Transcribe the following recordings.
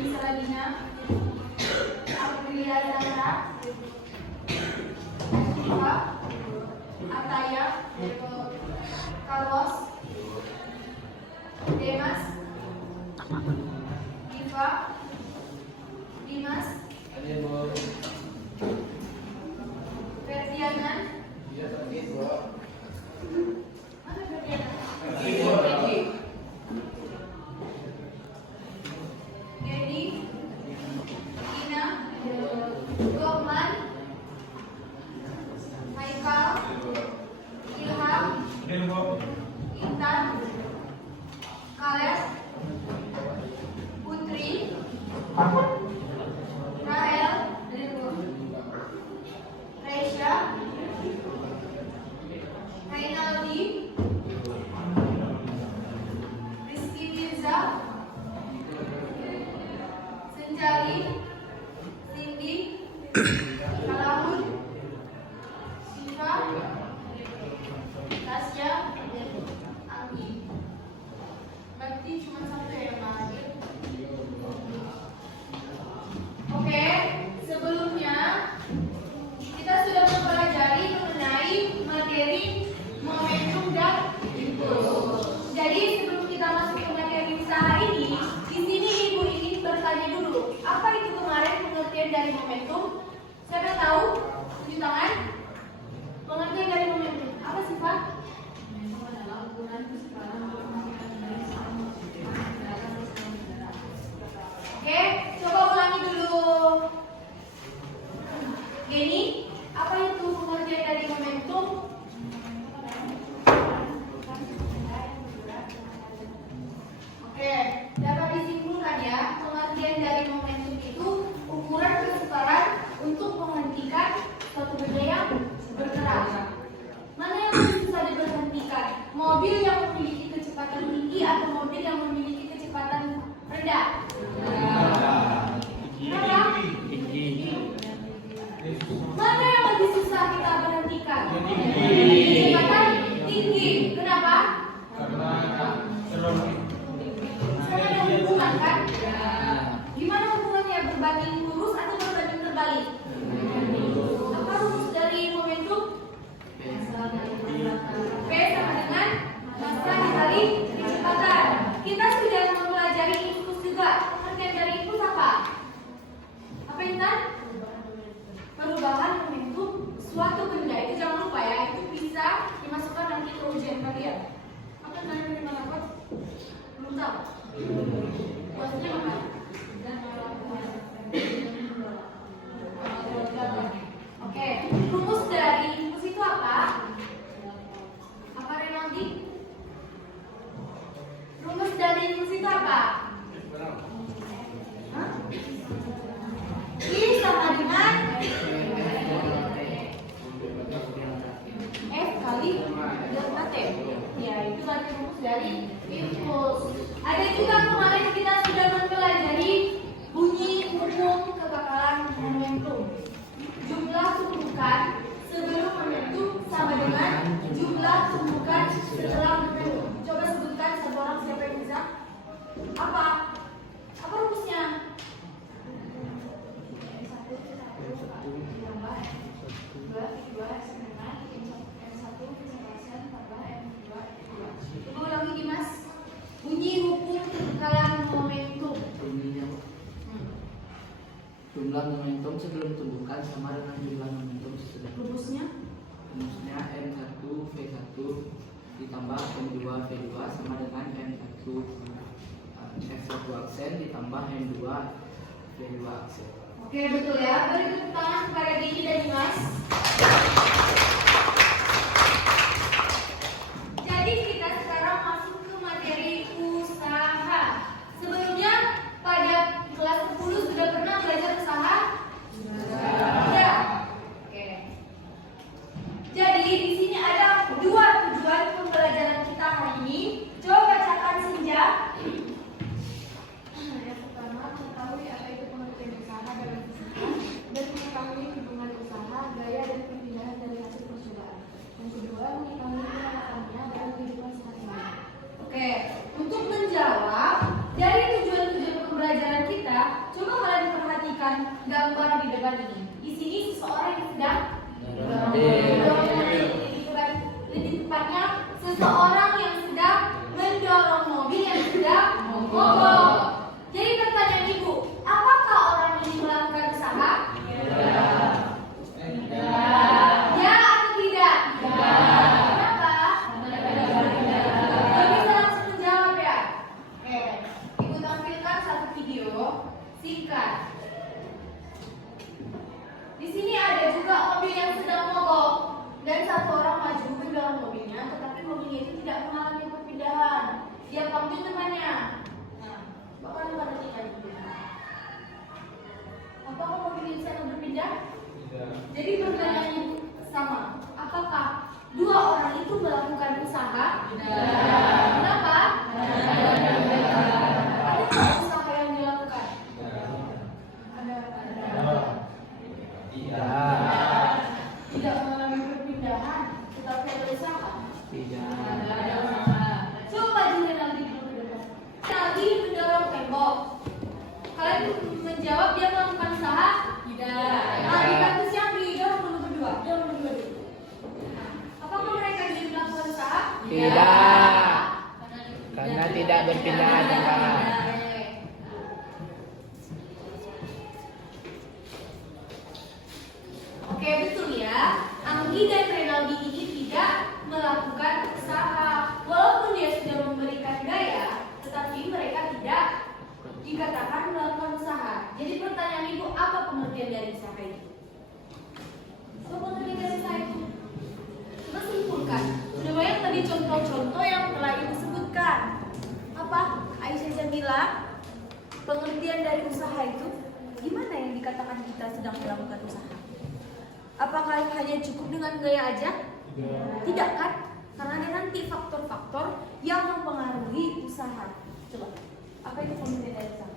Anissa Ladina, Aprilia Zahra, Diva, Ataya, Carlos, Demas, Diva, Dimas, Ferdiana, mana Ferdiana? Gedi, Ina, Lokman, Haikal, Ilham, Intan, Kaleb, Putri, Rahel, Reisha, Rainaldi, Rizky Mirza, Senjali, Cindy, Kalahun, Siva, Tasya, Anggi. Berarti cuma satu ya yang hadir. Oke, sebelumnya kita sudah mempelajari mengenai materi momentum dan impuls. Jadi sebelum kita masuk ke materi usaha ini, di sini ibu ingin bertanya dulu, apa itu kemarin pengertian dari momentum? Siapa tahu? Tunjuk tangan. Pengertian dari momentum apa sih Pak? Oke, coba ulangi dulu. Gini, apa itu pengertian dari momentum? Oke, dapat disimpulkan ya, pengertian dari momentum itu ukuran kesetaraan untuk menghentikan suatu benda yang bergerak. Mana yang lebih susah diberhentikan? Mobil yang memiliki kecepatan tinggi atau mobil yang memiliki kecepatan rendah? Mana yang lebih susah kita berhentikan? Kecepatan tinggi. Kenapa? Karena ada hubungan kan? Gimana hubungannya? Berbanding lurus atau berbanding terbalik? Apa rumus dari momentum? P sama dengan massa dikali kecepatan. Kita sudah mempelajari impuls juga. Pengertian dari impuls apa? Apa Intan? Perubahan momentum suatu benda. Itu jangan lupa ya. Itu bisa dimasukkan nanti ke ujian kalian. Apa kalian menerima rapot? Belum tahu. Maksudnya apa? Oke, rumus dari impuls itu apa? Apa Renaldi? Rumus dari impuls itu apa? Hah? I sama dengan F kali delta T. Ya, itu tadi rumus dari impuls. Ada juga kemarin kita sudah mempelajari bunyi umum kekekalan momentum. Jumlah tumpukan sebelum momentum sama dengan jumlah tumpukan setelah momentum. Coba sebutkan satu orang siapa yang bisa? Apa? Apa rumusnya? Coba ulangi Dimas. Bunyi hukum kekekalan momentum. Jumlah momentum sebelum tumbukan sama dengan jumlah momentum sesudah. Rumusnya? Rumusnya M1 V1 ditambah M2 V2 sama dengan M1 F1 aksen ditambah M2 V2 aksen. Oke, betul ya. Beri tepuk tangan kepada Dini dan Dimas. Jadi kita sekarang masuk ke materi usaha. Sebelumnya pada kelas 10 sudah pernah belajar usaha? Sudah. Oke. Jadi di sini ada dua tujuan pembelajaran kita hari ini. Coba bacakan Senja. Yang pertama, mengetahui apa itu pengertian usaha dalam fisika dan mengetahui hubungan usaha, gaya dan perpindahan dari hasil proses mobilnya, tetapi mobilnya itu tidak mengalami perpindahan. Dia panggil temannya. Nah, bakal pada tinggal di sana. Apakah mobilnya bisa berpindah? Jadi pertanyaannya sama. Apakah dua orang itu melakukan usaha? Tidak. Kenapa? Ada usaha yang dilakukan? Ada. Tidak mengalami perpindahan, tetapi ada usaha. Coba juga lagi dulu. Lagi mendorong tembok. Kalian menjawab dia melakukan usaha? Tidak. Nah, di kasus yang didorong dulu berdua. Dorong berdua dulu. Apakah mereka jadi melakukan usaha? Tidak. Karena tidak berpindahan. Oke, betul ya. Anggi dan Renaldi ini tidak melakukan usaha. Walaupun dia sudah memberikan gaya, tetapi mereka tidak dikatakan melakukan usaha. Jadi pertanyaan ibu, apa pengertian dari usaha itu? Apa pengertian dari usaha itu? Coba simpulkan. Sudah banyak tadi contoh-contoh yang telah ibu sebutkan. Apa? Aisyah Jamila, pengertian dari usaha itu gimana yang dikatakan kita sedang melakukan usaha? Apakah hanya cukup dengan gaya aja? Tidak kan? Karena ada nanti faktor-faktor yang mempengaruhi usaha. Coba, apa itu pengertian dari usaha?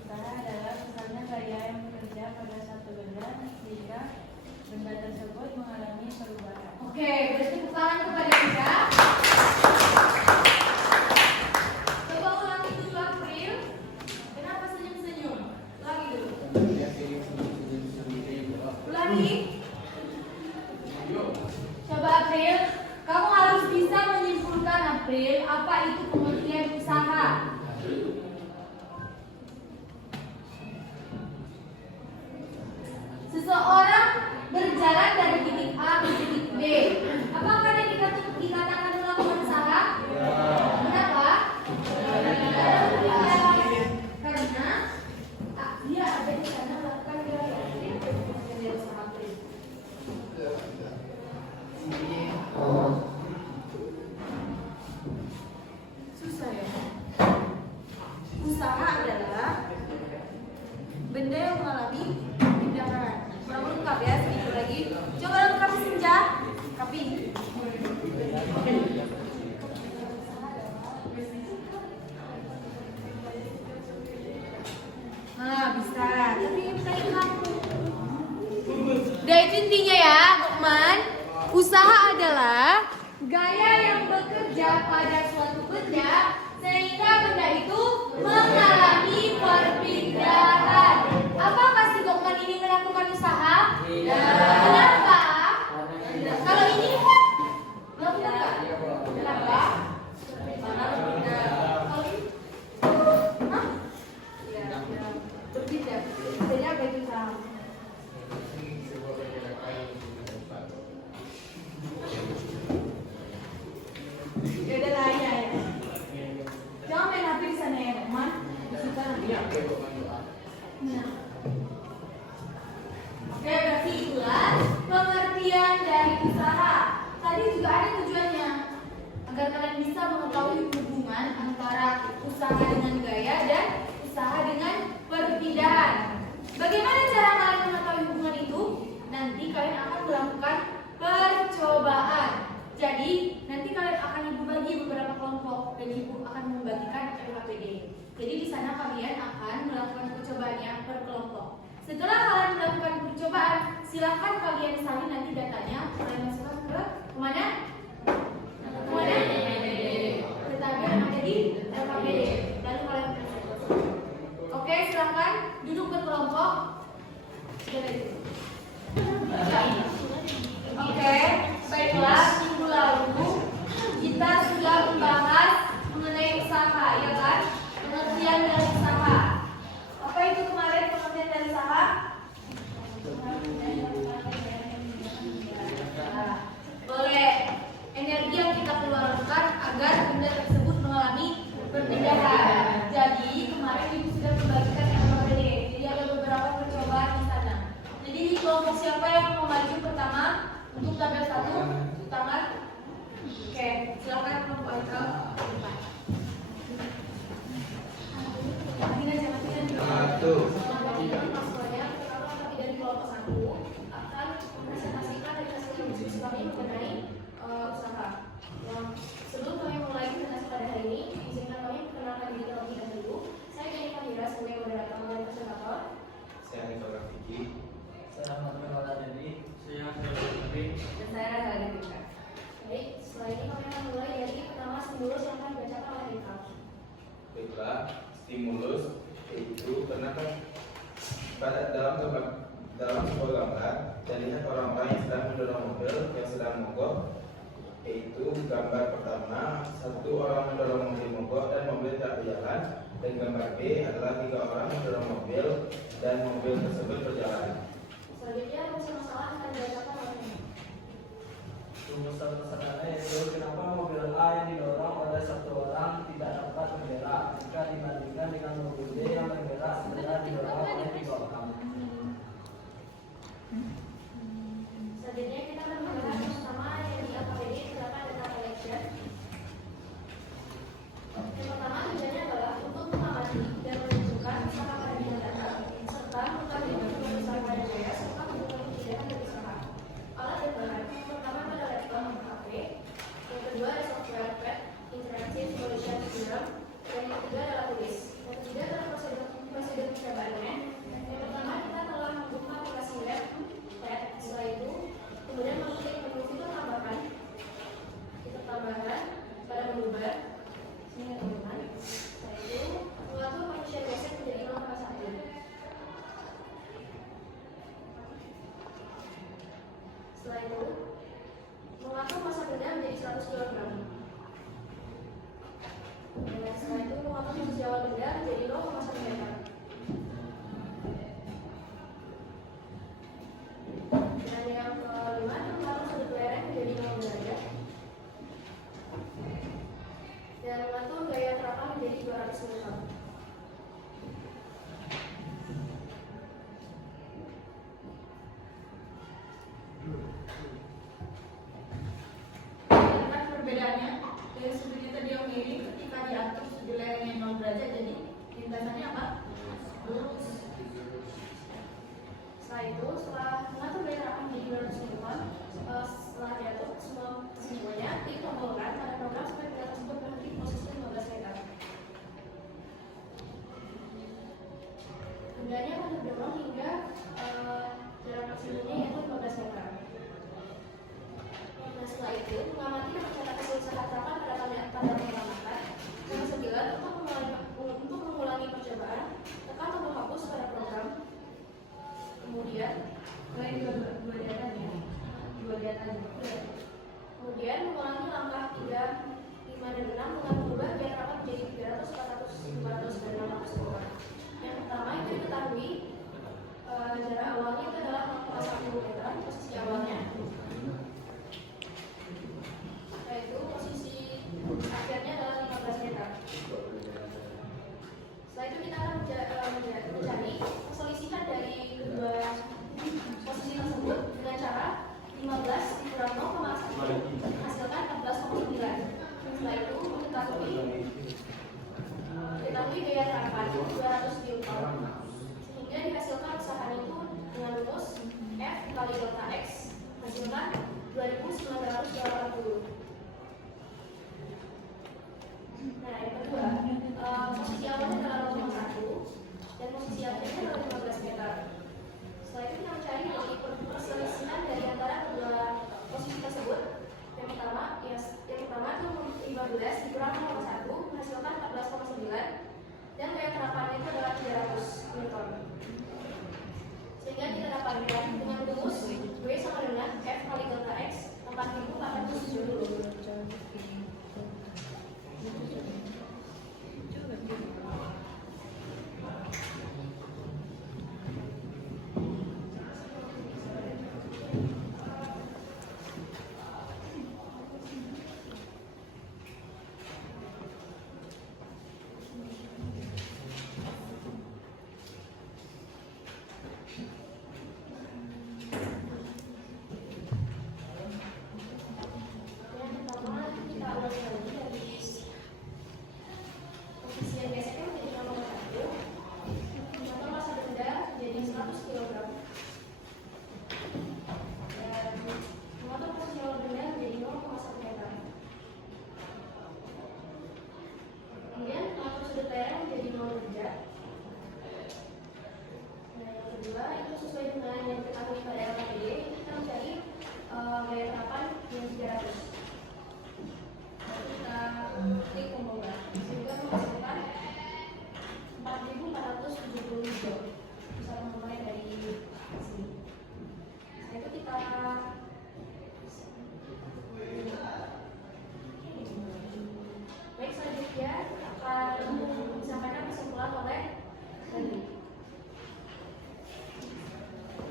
Usaha adalah misalnya gaya yang bekerja pada satu benda sehingga benda tersebut mengalami perubahan. Oke, berarti bukan kepada kita. Coba ulangi dulu April. Kenapa senyum-senyum? Ulangi dulu. Ulangi. Coba April, kamu harus bisa menyimpulkan April apa itu pengertian usaha. Seseorang berjalan dari titik A ke titik B. Apakah dia dikatakan melakukan usaha? Kenapa? Karena dia ada di sana melakukan gaya. Dia usaha. Susah ya. Usaha adalah benda yang mengalami pindahan. Kurang lengkap ya, sedikit lagi. Coba lengkap senja. Tapi bisa. Tapi kita ingat. Dan itu intinya ya, Lukman. Usaha adalah gaya yang bekerja pada suatu benda sehingga benda itu mengalami perpindahan. Apakah si Lukman ini melakukan usaha? Tidak. Kenapa? Kalau ini melakukan apa? Kenapa? Kalau ini? Hah? Berpindah. Bedanya apa itu usaha? Ya udah lah ya. Jangan main HP di sana ya, Lukman. Suka nanti. Nah. Oke, berarti itulah pengertian dari usaha. Tadi juga ada tujuannya agar kalian bisa mengetahui hubungan antara usaha dengan gaya dan usaha dengan perpindahan. Bagaimana cara kalian mengetahui hubungan itu? Nanti kalian akan melakukan percobaan. Jadi nanti kalian akan ibu bagi beberapa kelompok dan ibu akan membagikan LKPD. Jadi di sana kalian akan melakukan percobaannya per kelompok. Setelah kalian melakukan percobaan, silakan kalian salin nanti datanya. Kalian masukkan ke kemana? Kemana? Ke tabel yang ada di LKPD. Lalu kalian oke, silakan duduk berkelompok. Sudah itu. Oke, baiklah. Minggu lalu kita sudah membahas mengenai usaha, ya kan? Pengertian dari usaha. Apa itu kemarin pengertian dari usaha? Boleh. siapa yang mau maju pertama untuk tabel 1? Tangan. Oke, silakan kelompok Haikal. Matiin aja. Satu. Maksudnya, kalau kami dari kelompok 1 akan mempresentasikan dari hasil diskusi kami mengenai usaha. Sebelum kami mulai presentasi pada hari ini, izinkan kami perkenalkan diri terlebih dahulu. Saya Deni Fahira sebagai moderator dan presentator. Saya Nikola Rafiki. Saya Ahmad Melala Dedi. Saya Ahmad Dedi. Dan saya Rahel Devika. Baik, setelah ini kami akan mulai dari pertama stimulus yang akan dibacakan oleh Haikal. Baiklah, stimulus yaitu kenapa dalam sebuah gambar terlihat orang-orang yang sedang mendorong mobil yang sedang mogok, yaitu gambar pertama 1 orang mendorong mobil mogok dan mobil tak berjalan, dan gambar B adalah 3 orang mendorong mobil dan mobil tersebut berjalan. Selanjutnya rumus masalah akan dibacakan oleh Haikal. Rumusan masalahnya yaitu kenapa mobil A yang didorong oleh 1 orang tidak dapat bergerak jika dibandingkan dengan mobil B yang bergerak setelah didorong oleh 3 orang. Selanjutnya kita akan membahas rumus pertama yang di AKPD Gerakan Data Collection. Yang pertama tujuannya adalah untuk mengamati dan menunjukkan usaha pada bidang data serta mengkaji perkembangan usaha pada jaya serta mendukung kebijakan dari usaha. Alat dan bahan yang pertama adalah laptop HP, yang kedua adalah software pad, interactive solution program, dan yang ketiga adalah tulis. Yang ketiga adalah prosedur percobaannya. Yang pertama kita telah membuka aplikasi web pad. Setelah itu kemudian mengklik menu fitur tambahkan, fitur tambahan pada menu bar. Sini teman-teman. Setelah itu mengatur manusia reset menjadi 0,1. Setelah itu mengatur masa denda menjadi 100 kg. Dan setelah itu mengatur posisi awal denda menjadi 0,1 meter. Dan yang kelima mengatur sudut lereng menjadi 0 derajat. Dan mengatur gaya terapan menjadi 200 meter. Lihat perbedaannya dari sudutnya tadi yang miring ketika diatur sudut lerengnya 0 derajat jadi lintasannya apa? Lurus. Setelah itu, setelah mengatur gaya terapan menjadi 200 meter, setelah diatur semua kesimpulannya, klik tombol run pada program sampai benda tersebut berhenti di posisi 15 meter. Bendanya akan terdorong hingga jarak maksimumnya yaitu 15 meter. Nah, setelah itu, mengamati dan mencatat hasil usaha terapan pada tanda pengamatan. Yang 9, untuk mengulangi percobaan, tekan tombol hapus pada program. Kemudian, dua datanya. Kemudian mengulangi langkah 3, 5, dan 6 dengan mengubah gaya terapan menjadi 300, 400, 500, dan 600 Yang pertama itu diketahui jarak awalnya itu adalah 0,1 meter, posisi awalnya. Setelah itu posisi akhirnya adalah 15 meter. Setelah itu kita akan mencari perselisihan dari kedua posisi tersebut dengan cara 15 dikurang 0,1 menghasilkan 14,9. Setelah itu diketahui gaya terapan 200 Newton sehingga dihasilkan usahaan itu dengan rumus F kali delta X hasilkan 2980. Nah, yang kedua, posisi awalnya adalah 0,1 dan posisi akhirnya adalah 15 meter. Setelah itu kita mencari perselisihan dari antara kedua posisi tersebut. Yang pertama itu 15 dikurang 0,1 menghasilkan 14,9 dan gaya terapannya itu adalah 300 Newton. Sehingga kita dapatkan dengan rumus W sama dengan F kali delta X 4870.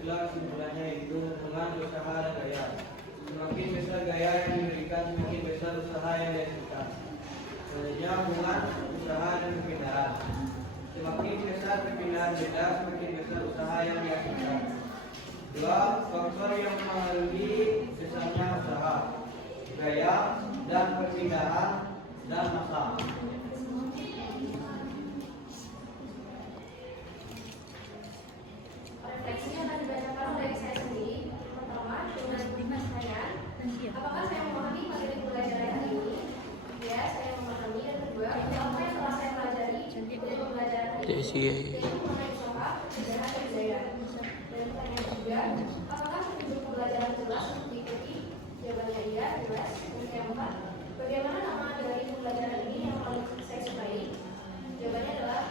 itulah kesimpulannya, itu hubungan usaha dan gaya. Semakin besar gaya yang diberikan, semakin besar usaha yang dihasilkan. Selanjutnya hubungan usaha dan perpindahan. Semakin besar perpindahan beda, semakin besar usaha yang dihasilkan. Dua faktor yang mempengaruhi besarnya usaha: gaya dan perpindahan dan masa. Refleksinya akan dibacakan dari saya sendiri. Pertama, dengan pertanyaan, apakah saya memahami materi pembelajaran hari ini? Ya, saya memahami. Dan kedua, apa yang telah saya pelajari dari pembelajaran hari ini? Jadi mengenai usaha, perpindahan, dan gaya. Dan pertanyaan juga, apakah petunjuk pembelajaran jelas untuk diikuti? Jawabannya iya, jelas. Dan yang keempat, bagaimana nama dari pembelajaran ini yang paling saya sukai? Jawabannya adalah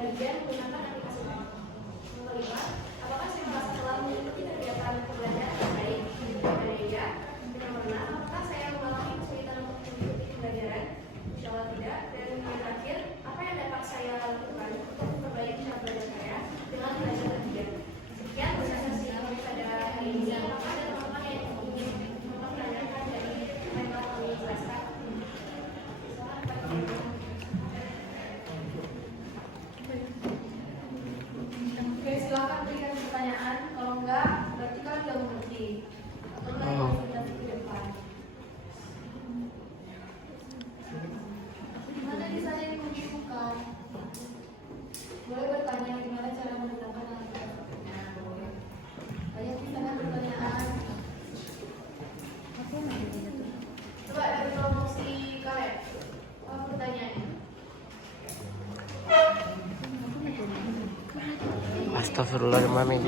bagian menggunakan aplikasi. Yang kelima, apakah saya merasa telah mengikuti kegiatan pembelajaran yang baik? Jawabannya iya. Dan yang keenam, apakah saya mengalami kesulitan untuk mengikuti pembelajaran? Insya Allah tidak. Dan yang terakhir, apa yang dapat saya lakukan untuk memperbaiki cara belajar saya dengan belajar lebih giat? Sekian presentasi kami pada hari ini. Apakah ada teman-teman yang ingin mempertanyakan dari apa yang telah kami jelaskan? Oke, silakan berikan pertanyaan. Kalau enggak, berarti kalian tidak mengerti. Atau kalian harus berarti ke depan. Gimana desain yang membingungkan? Boleh bertanya gimana cara menggunakan aplikasinya. Banyak di sana pertanyaan. Coba dari kelompok si Kaleb. Apa pertanyaannya? Astagfirullahaladzim.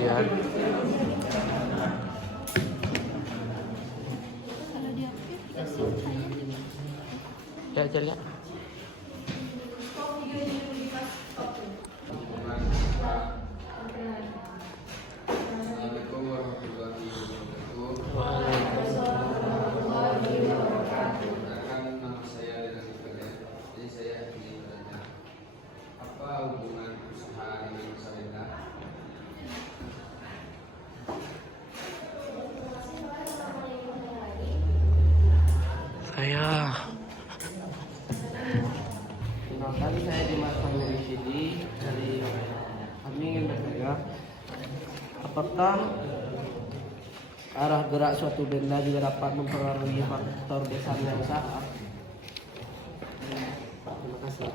Ya, ya. Stop video ini dulu di pas stop. Assalamualaikum warahmatullahi wabarakatuh. Perkenalkan, nama saya Denny Fadel. Jadi saya ingin bertanya, apa hubungan usaha dengan usaha? Kenalkan, saya Dimas Fahmi Sidi dari kami ingin bertanya, apakah arah gerak suatu benda juga dapat mempengaruhi faktor besarnya usaha? Terima kasih.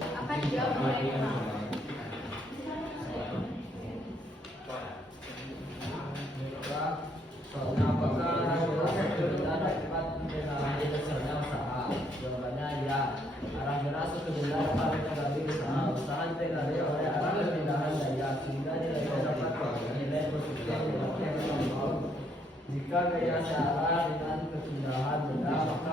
Akan dijawab oleh Imam. Soalnya apakah suatu benda dapat mempengaruhi besarnya usaha? Jawabannya iya. Arah gerak suatu benda dapat mempengaruhi usaha. Usaha dipengaruhi oleh arah perpindahan gaya sehingga nilainya dapat nilai positif negatif atau nol. Jika gaya searah dengan perpindahan benda, maka